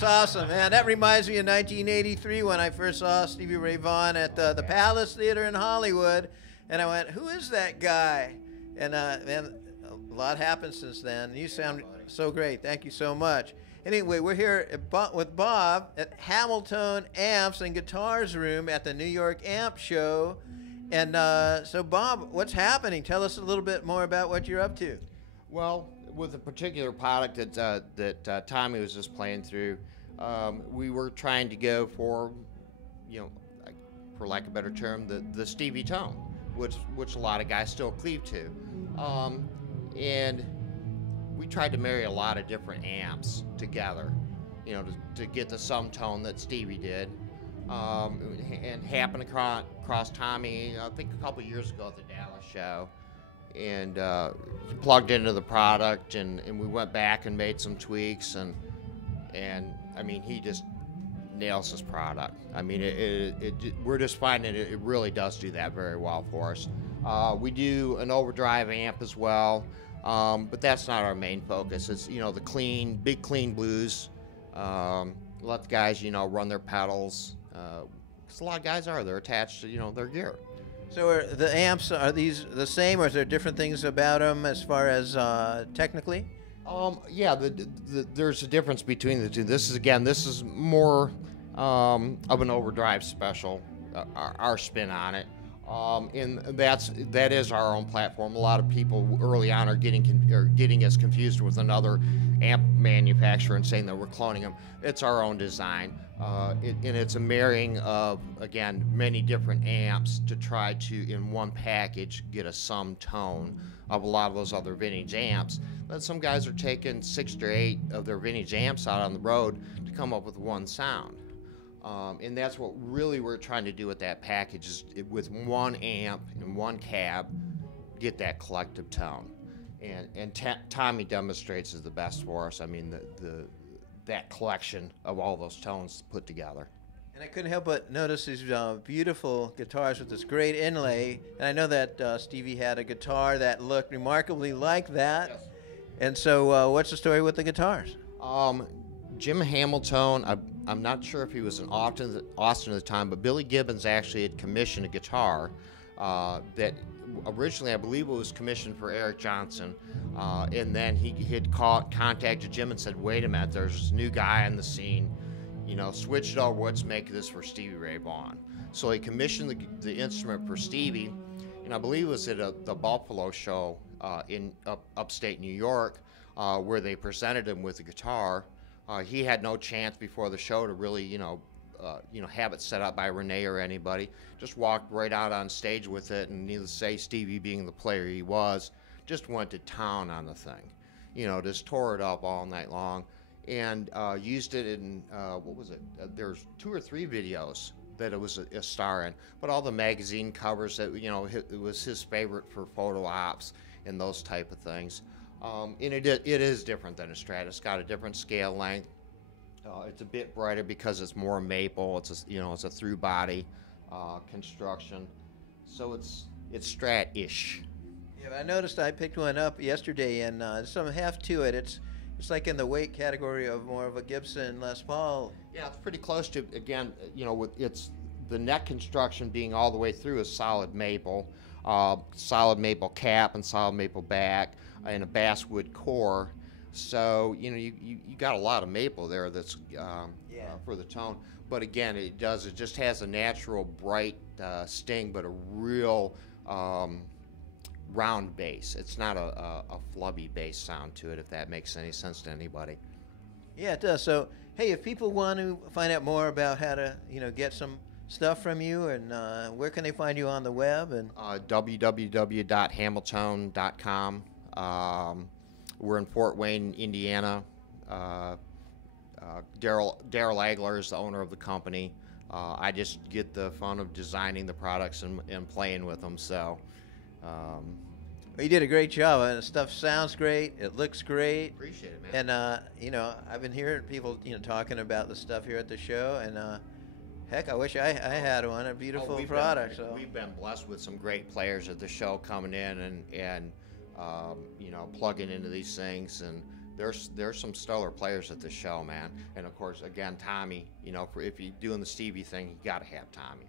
Awesome, man. That reminds me of 1983 when I first saw Stevie Ray Vaughan at the Palace Theater in Hollywood, and I went, "Who is that guy?" And man, a lot happened since then. You sound so great. Thank you so much. Anyway, we're here with Bob at Hamiltone Amps and Guitars Room at the New York Amp Show. And so, Bob, what's happening? Tell us a little bit more about what you're up to. Well, with a particular product that Tommy was just playing through, we were trying to go for, for lack of a better term, the Stevie tone, which a lot of guys still cleave to, and we tried to marry a lot of different amps together, to get the sum tone that Stevie did, and happened across Tommy, I think a couple years ago at the Dallas show. And he plugged into the product, and we went back and made some tweaks, and I mean, he just nails his product. I mean, we're just finding it really does do that very well for us. We do an overdrive amp as well, but that's not our main focus. It's the big clean blues. Let the guys run their pedals, because a lot of guys they're attached to their gear. So are the amps, are these the same, or is there different things about them as far as technically? Yeah, there's a difference between the two. This is more of an overdrive special, our spin on it. And that is our own platform. A lot of people early on are getting us confused with another amp manufacturer and saying that we're cloning them. It's our own design, and it's a marrying of, again, many different amps to try to, in one package, get a sum tone of a lot of those other vintage amps. Then some guys are taking 6 to 8 of their vintage amps out on the road to come up with one sound. And that's what really we're trying to do with that package, is with one amp and one cab, get that collective tone. And Tommy demonstrates is the best for us. I mean, that collection of all those tones put together. And I couldn't help but notice these beautiful guitars with this great inlay. And I know that Stevie had a guitar that looked remarkably like that. Yes. And so what's the story with the guitars? Jim Hamiltone, I'm not sure if he was in Austin at the time, but Billy Gibbons actually had commissioned a guitar that originally, I believe it was commissioned for Eric Johnson, and then he had contacted Jim and said, wait a minute, there's this new guy on the scene, switch it over, let's make this for Stevie Ray Vaughan. So he commissioned the instrument for Stevie, and I believe it was at the Buffalo show in upstate New York, where they presented him with the guitar. He had no chance before the show to really, have it set up by Renee or anybody. Just walked right out on stage with it, and needless to say, Stevie, being the player he was, just went to town on the thing. Just tore it up all night long, and used it in what was it? There's 2 or 3 videos that it was a star in, but all the magazine covers that it was his favorite for photo ops and those type of things. And it is different than a Strat. It's got a different scale length. It's a bit brighter because it's more maple. It's a through body construction, so it's Strat-ish. Yeah, I noticed I picked one up yesterday, and there's some heft to it. It's like in the weight category of more of a Gibson Les Paul. Yeah, it's pretty close to, again, with it's the neck construction being all the way through is solid maple cap and solid maple back, and a basswood core. So you got a lot of maple there that's for the tone. But again, it just has a natural bright sting, but a real round bass. It's not a flubby bass sound to it, if that makes any sense to anybody. Yeah, it does. So hey, if people want to find out more about how to get some stuff from you, and where can they find you on the web? And www.hamiltone.com. We're in Fort Wayne, Indiana. Daryl Agler is the owner of the company. I just get the fun of designing the products and playing with them. So, well, you did a great job. And the stuff sounds great. It looks great. Appreciate it, man. And you know, I've been hearing people, you know, talking about the stuff here at the show, and heck, I wish I had one. A beautiful product. We've been blessed with some great players at the show coming in and you know, plugging into these things, and there's some stellar players at the show, man. And of course, again, Tommy. You know, if you're doing the Stevie thing, you got to have Tommy.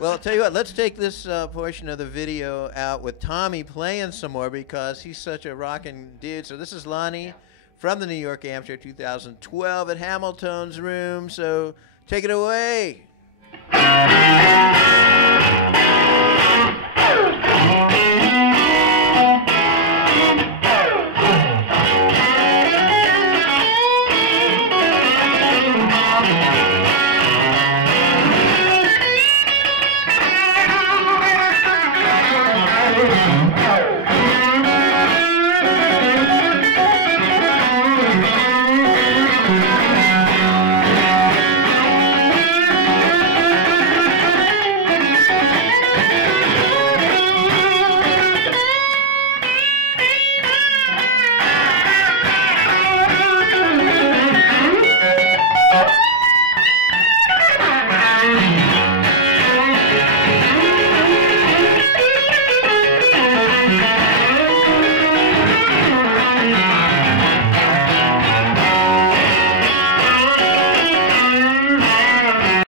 Well, I'll tell you what. Let's take this portion of the video out with Tommy playing some more, because he's such a rocking dude. So this is Lonnie from the New York Amateur 2012 at Hamiltone's room. So take it away.